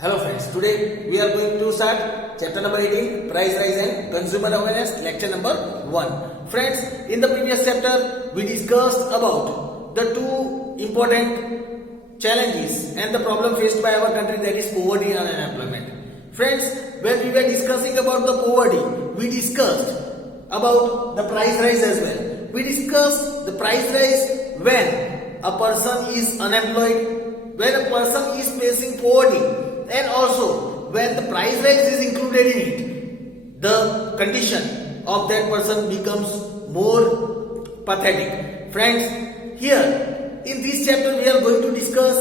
Hello friends, today we are going to start chapter number 18, price rise and consumer awareness, lecture number 1. Friends, in the previous chapter we discussed about the two important challenges and the problem faced by our country, that is poverty and unemployment. Friends, when we were discussing about the poverty, we discussed about the price rise as well. We discussed the price rise when a person is unemployed, when a person is facing poverty, and also when the price rise is included in it, the condition of that person becomes more pathetic. Friends, here in this chapter we are going to discuss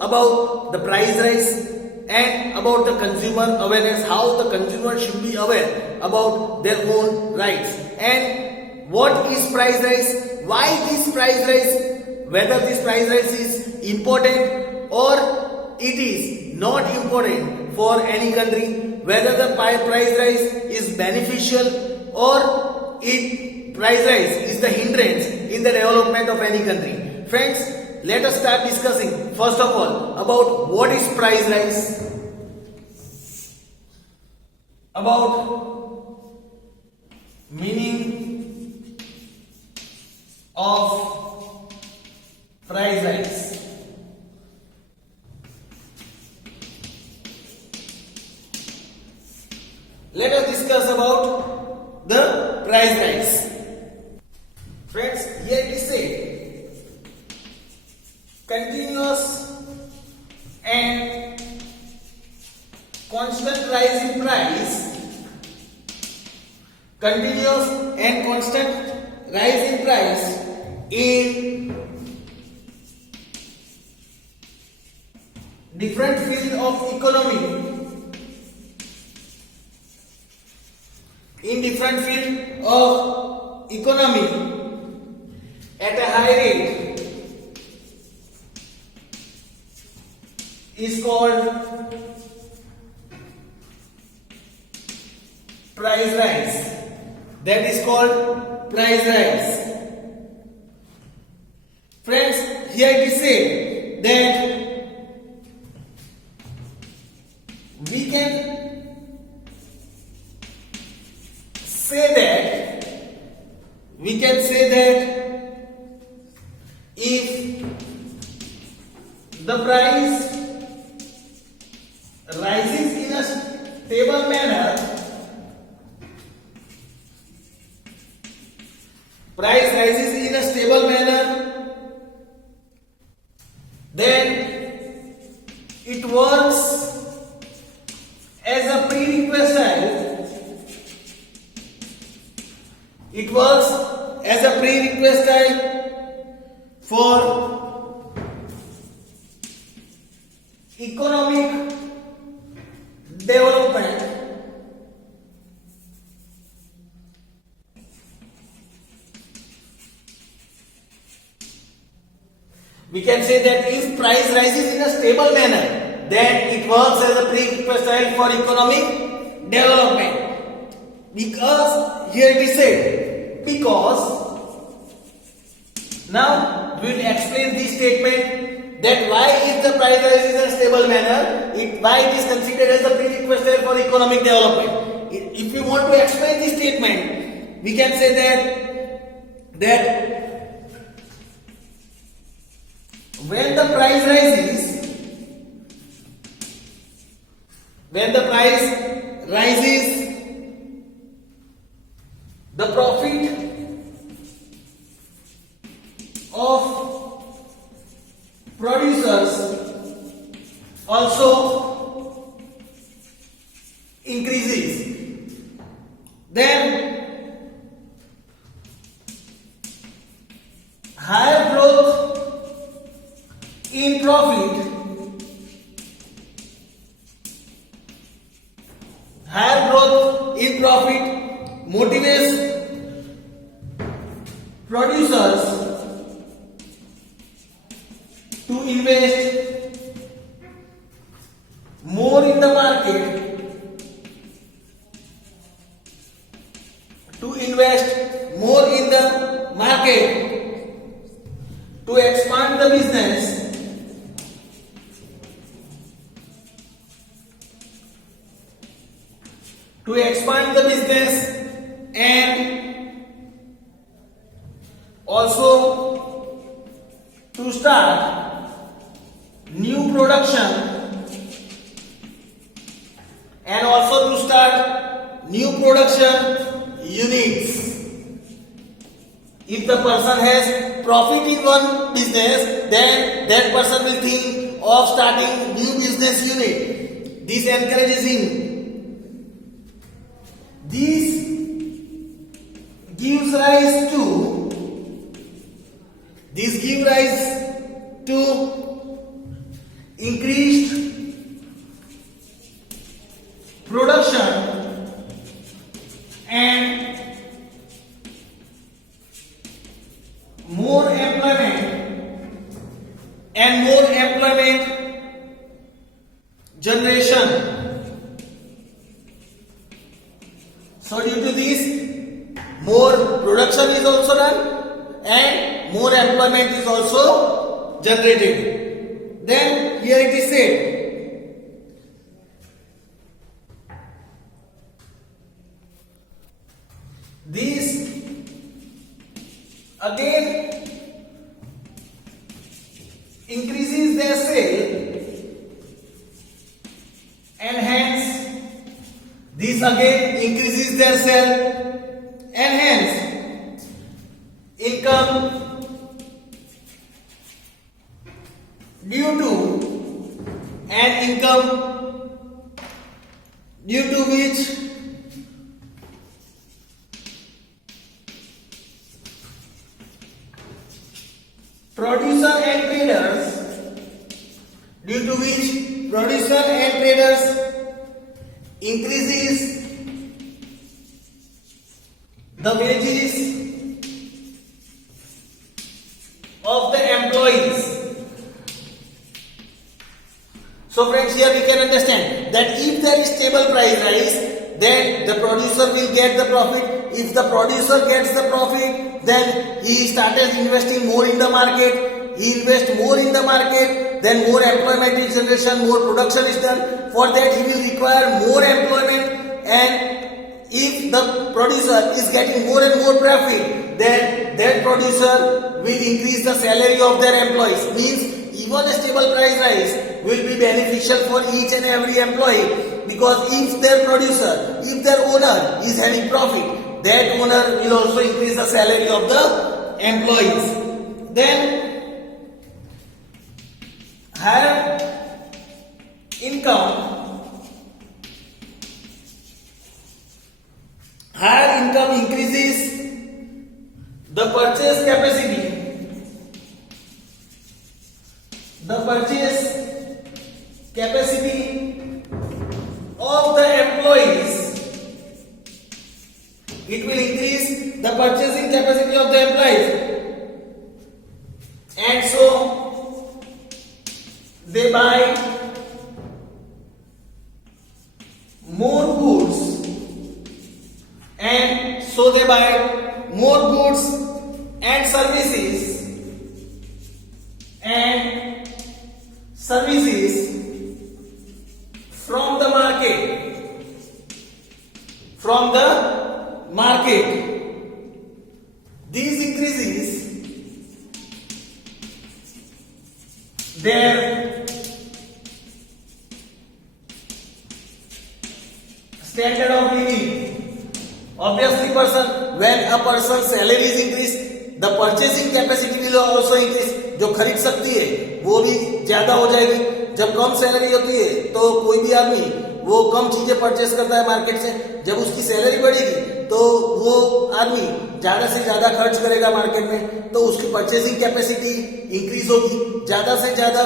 about the price rise and about the consumer awareness, how the consumer should be aware about their own rights, and what is price rise, why this price rise, whether this price rise is important or it is not important for any country, whether the price rise is beneficial or price rise is the hindrance in the development of any country. Friends, let us start discussing first of all about what is price rise, about meaning of price rise. Let us discuss about the price rise. Friends, here it is said, continuous and constant rise in price, continuous and constant rise in price in different fields of economy, in different field of economy at a high rate is called price rise. That is called price rise. Friends, here it is said that we can say that if the price rises in a stable manner, then it works as a prerequisite. It works as a prerequisite for economic development. We can say that if price rises in a stable manner, then it works as a prerequisite for economic development. Because here it is said, because now we will explain this statement that why if the price rises in a stable manner, why it is considered as a prerequisite for economic development. If we want to explain this statement, we can say that when the price rises, the profit of producers also increases. Then higher growth in profit, motivates producers to invest more in the market, to expand the business to expand the business and also to start new production and also to start new production units. If the person has profit in one business, then that person will think of starting new business unit. This encourages him. This gives rise to increased production and more employment generation. So due to this, more production is also done and more employment is also generated. Then here it is said, this again increases their sale and hence this again increases their sale and hence income due to which producer and traders increases the wages of the employees. So friends, here we can understand that if there is stable price rise, then the producer will get the profit. If the producer gets the profit, then he started investing more in the market. He invests more in the market, then more employment is generation, more production is done. For that he will require more employment, and if the producer is getting more and more profit, then that producer will increase the salary of their employees. Means even a stable price rise will be beneficial for each and every employee, because if their owner is having profit, that owner will also increase the salary of the employees. Then higher income increases the purchase capacity. Of the employees. It will increase the purchasing capacity of the employees, and so they buy more goods, and services from the market. This increases their standard of living. Obviously, when a person's salary is increased, the purchasing capacity will also increase. जो खरीद सकती है वो भी ज्यादा हो जाएगी. जब कम सैलरी होती है तो कोई भी आदमी वो कम चीजें परचेस करता है मार्केट से. जब उसकी सैलरी बढ़ेगी तो वो आदमी ज्यादा से ज्यादा खर्च करेगा मार्केट में, तो उसकी परचेसिंग कैपेसिटी इंक्रीज होगी. ज्यादा से ज्यादा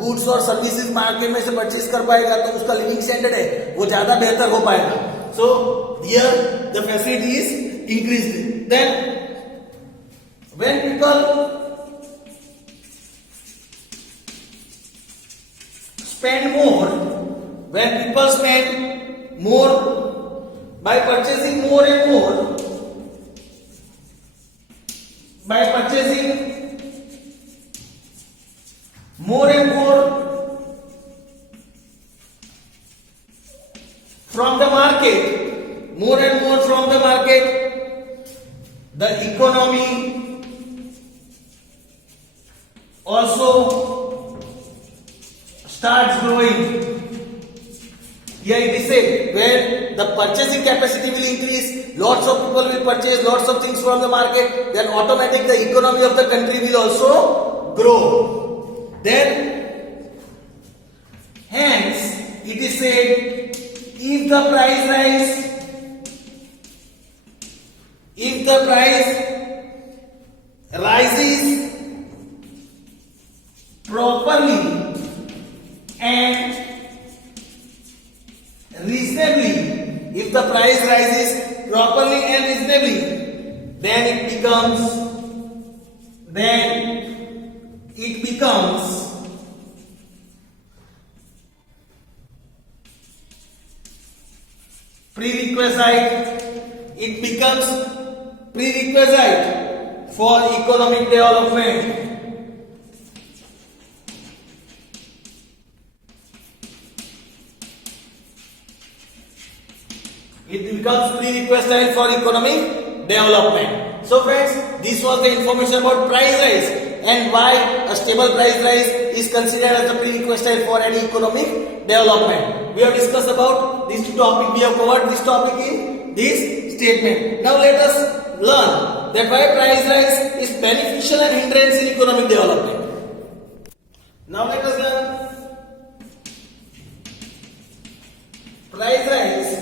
गुड्स और सर्विसेज मार्केट में से परचेस कर पाएगा तो उसका लिविंग स्टैंडर्ड है वो ज्यादा बेहतर हो पाएगा. So here the facility is increased. Then when people spend more by purchasing more and more, from the market, more and more from the market, the economy also starts growing. Here it is said, where the purchasing capacity will increase, lots of people will purchase lots of things from the market, then automatically the economy of the country will also grow. Then, hence, it is said, if the price rises properly and reasonably, then it becomes prerequisite for economic development. It becomes prerequisite for economic development. So friends, this was the information about price rise and why a stable price rise is considered as a prerequisite for any economic development. We have discussed about these two topics. We have covered this topic in this statement. Now let us learn that why price rise is beneficial and hindrance in economic development. Now let us learn price rise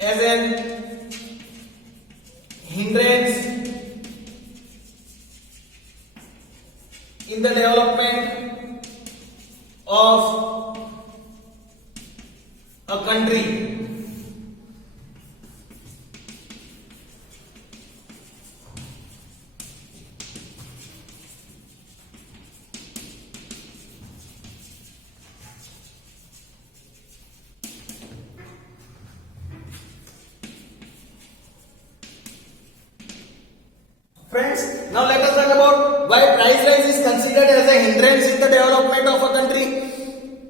as an hindrance in the development of a country. Friends, now let us talk about why price rise is considered as a hindrance in the development of a country.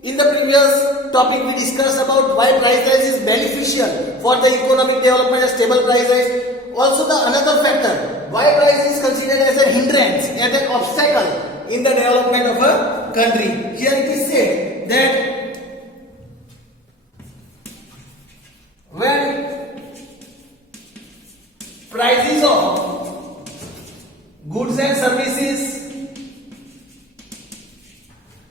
In the previous topic we discussed about why price rise is beneficial for the economic development, a stable price rise. Also the another factor, why price is considered as a hindrance, as an obstacle in the development of a country. Here it is said that when prices of goods and services,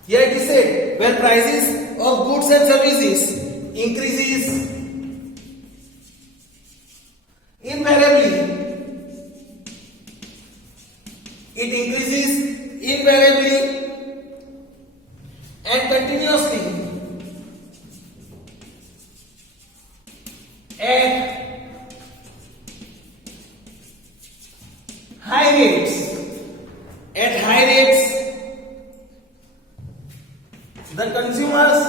here it is said, when prices of goods and services increases, invariably and continuously at high rates, the consumers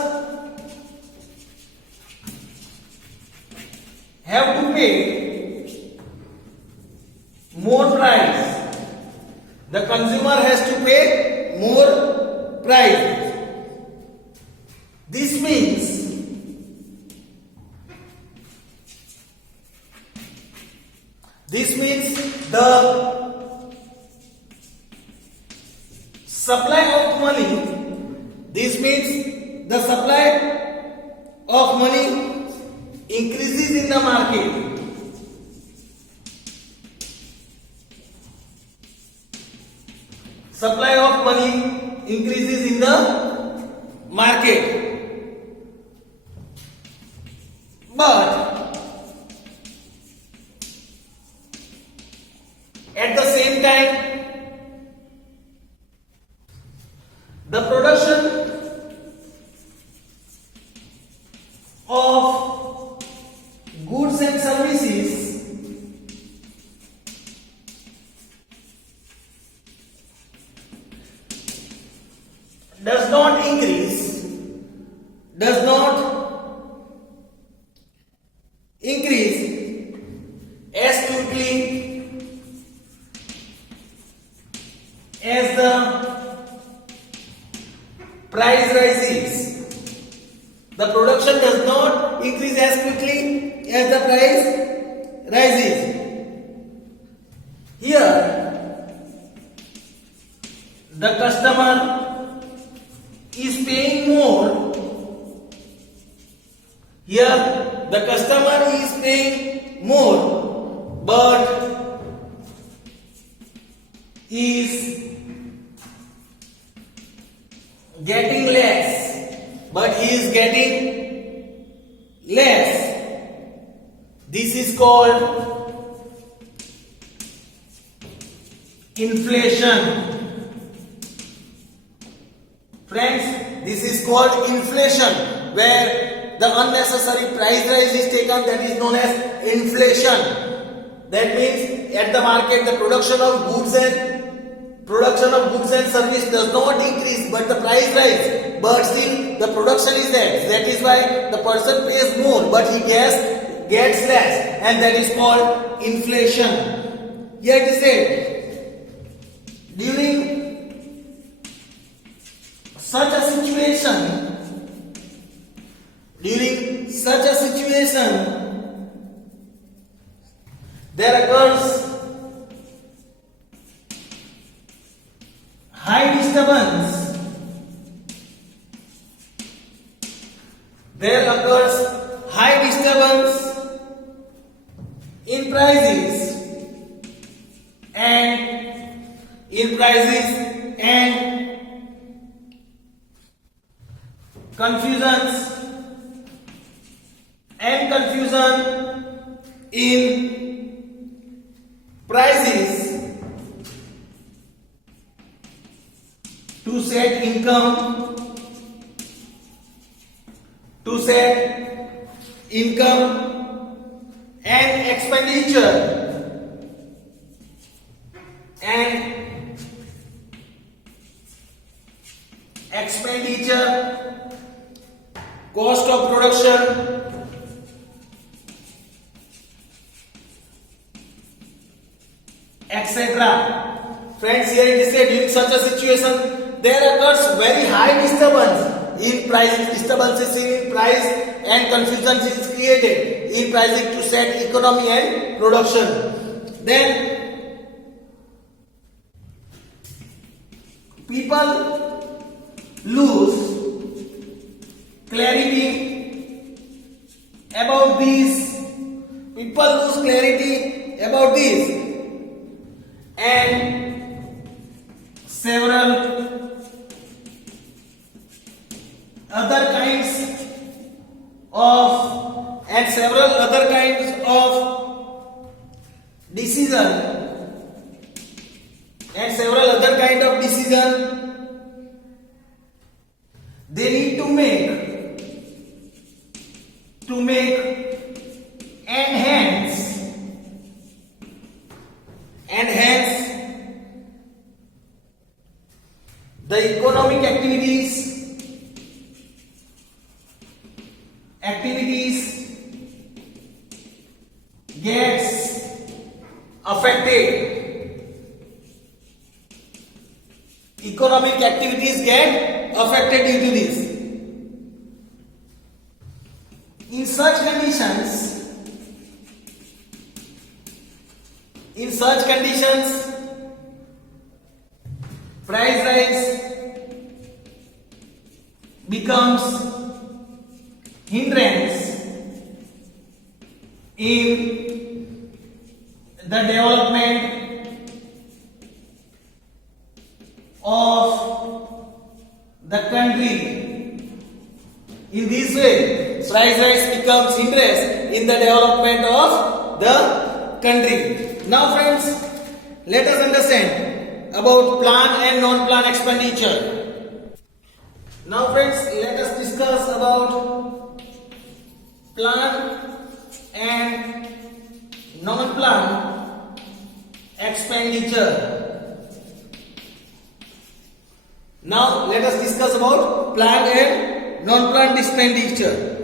have to pay more price. The consumer has to pay more price. This means the supply of money, the supply of money increases in the market. Supply of money increases in the market. But at the same time, the production of goods and services does not increase as quickly as the price rises. The production does not increase as quickly as the price rises. Here the customer is paying more. Here the customer is paying more but is getting less. But he is getting less. This is called inflation. Friends, this is called inflation, where the unnecessary price rise is taken, that is known as inflation. That means at the market the production of goods and service does not increase but the price rise, but still the production is there. That is why the person pays more but he gets less, and that is called inflation. Yet it is said, during such a situation there occurs high disturbance. There occurs high disturbance in prices and confusion in prices to set income and expenditure cost of production, etc. Friends, here it is said, during such a situation there occurs very high disturbance in price. Disturbances in price and confusion is created in pricing to set economy and production. Then people lose clarity about this. And several other kinds of decision they need to make and hence the economic activities gets affected. Economic activities get affected due to this. In such conditions, price rise becomes hindrance in the development of the country. In this way, price rise becomes hindrance in the development of the country. Now friends, let us understand about plan and non-plan expenditure. Now friends, let us discuss about plan and non-plan expenditure. Now let us discuss about planned and non-planned expenditure.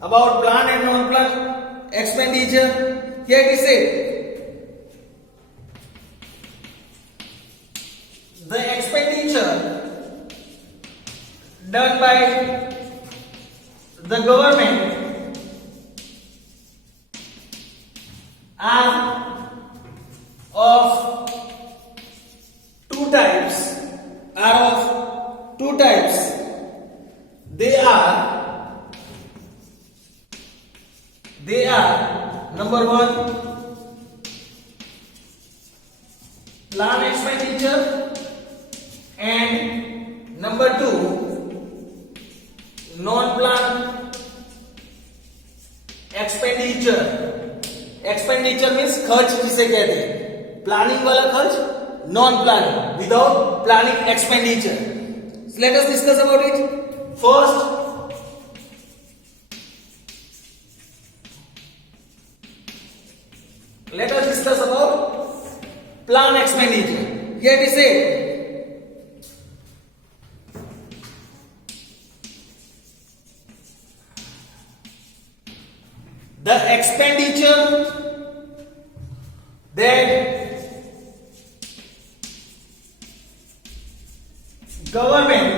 About planned and non-planned expenditure, Here it is said, the expenditure done by the government are of two types. They are number one, plan expenditure, and number two, non-plan expenditure. Expenditure means खर्च जिसे कहते हैं, planning वाला खर्च, non planning, without planning expenditure. Let us discuss about it. First, let us discuss about plan expenditure. Here it is said, the expenditure that government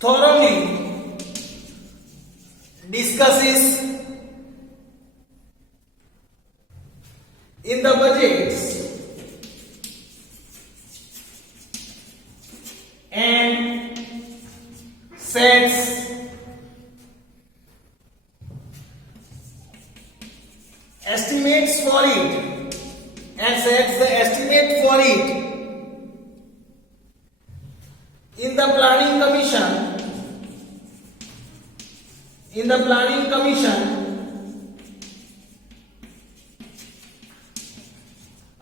thoroughly discusses in the budgets and sets estimates for it and sets the estimate for it in the planning commission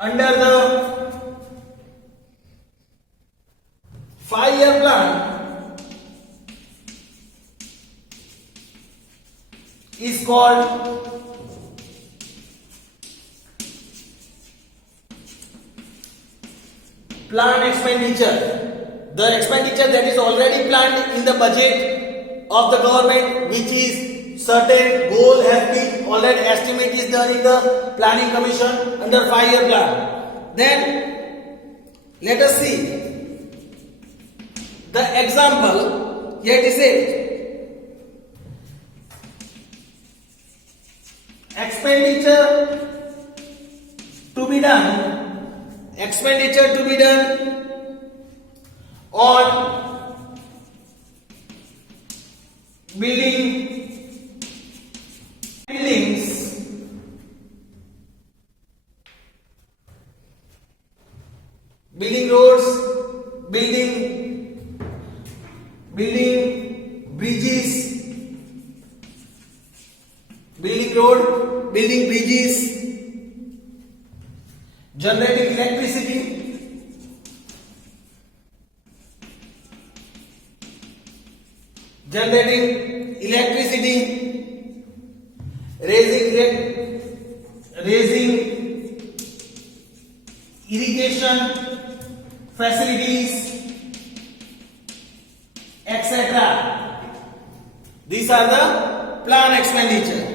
under the 5-year plan is called plan expenditure. The expenditure that is already planned in the budget of the government, which is certain goal has been already, estimate is done in the planning commission under 5-year plan. Then let us see the example. Here it is said, expenditure to be done on buildings, building roads, building bridges, building bridges, generating electricity, raising irrigation facilities, etc. These are the plan expenditure.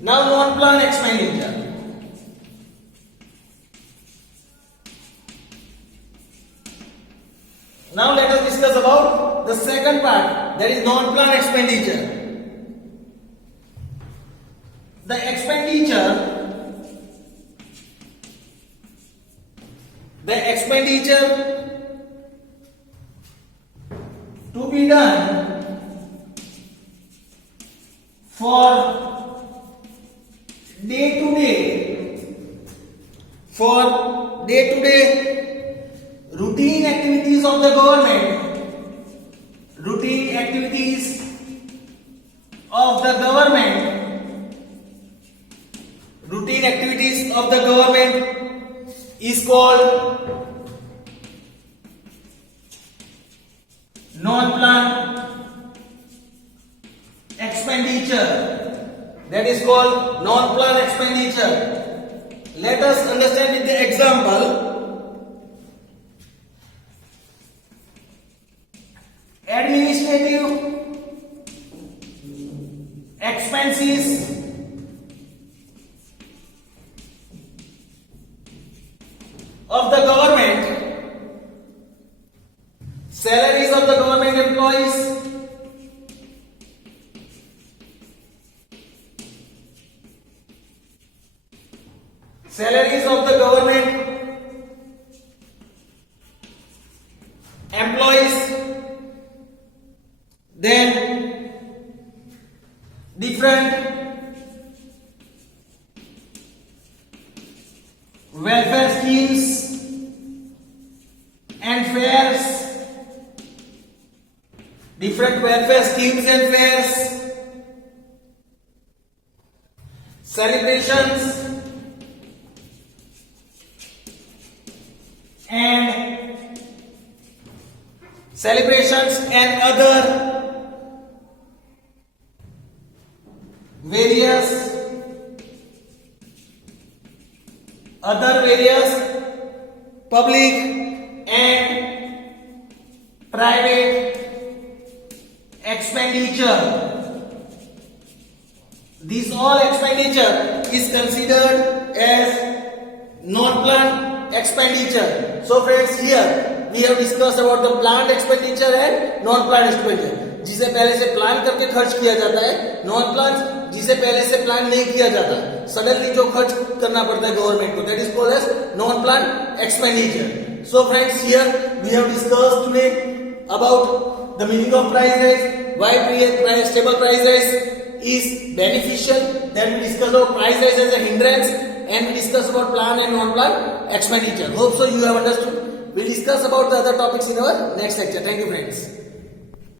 Now non-plan expenditure. Now let us discuss about the second part, that is non-plan expenditure. The expenditure to be done for day-to-day routine activities of the government is called non-plan expenditure. That is called non-plan expenditure. Let us understand with the example. Administration expenses of the government, salaries of the government employees, salaries of the government employees, then different welfare schemes and fares, different welfare schemes and fares, celebrations and other various public and private expenditure. This all expenditure is considered as non-planned expenditure. So friends, here we have discussed about the planned expenditure and non-planned expenditure. जिसे पहले से plan करके खर्च किया जाता है, non plan जिसे पहले से प्लान नहीं किया जाता, सडनली जो खर्च करना पड़ता है गवर्नमेंट को, that is called as non plan expenditure. So friends, here we have discussed today about the meaning of price rise, why stable price rise is beneficial. Then we discuss about price rise as a hindrance, and we discuss about plan and non-plan expenditure. Hope so you have understood. We discuss about the other topics in our next lecture. Thank you friends.